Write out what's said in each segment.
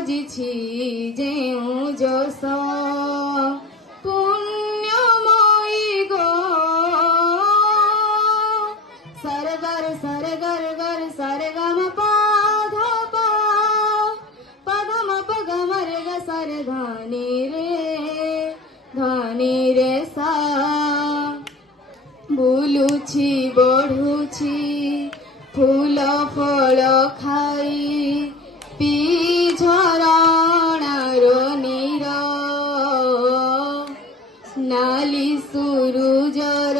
राजिछि जेउ जस पुण्यमयी गो सरगर सरगर गर सरगम पधम पगम रे ग सर धनी रे सा बुलुछि बढ़ुछि फूल फल खाई पी झरणार नीर नाली सुरुजर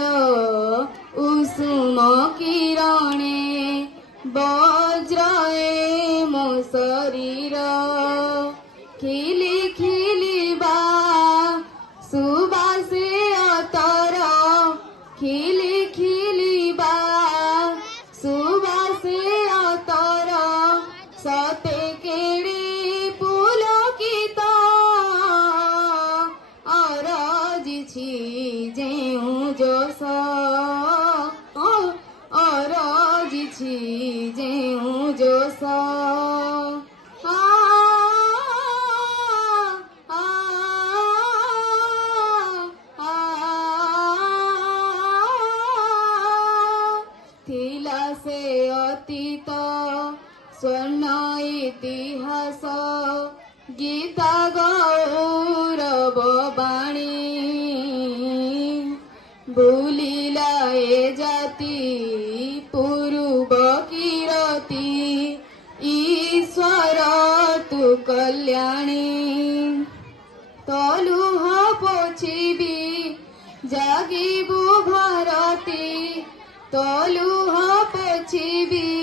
उषुम किरणे वज्रए मो शरीर खिली खिलिबा सुबासे अतर खिली खिलिबा सुबासे अतर सते केड़ी पुलकित अरजिछि जेउ जस अरजिछि जेउ जस थिला से अतीत स्वर्ण इतिहास गीता गौरव बाणी भूलिला ए जाति पूर्व कीरति ईश्वर तु कल्याणी तलुह पोछिबी जागिबु भारती तलुह पोछिबी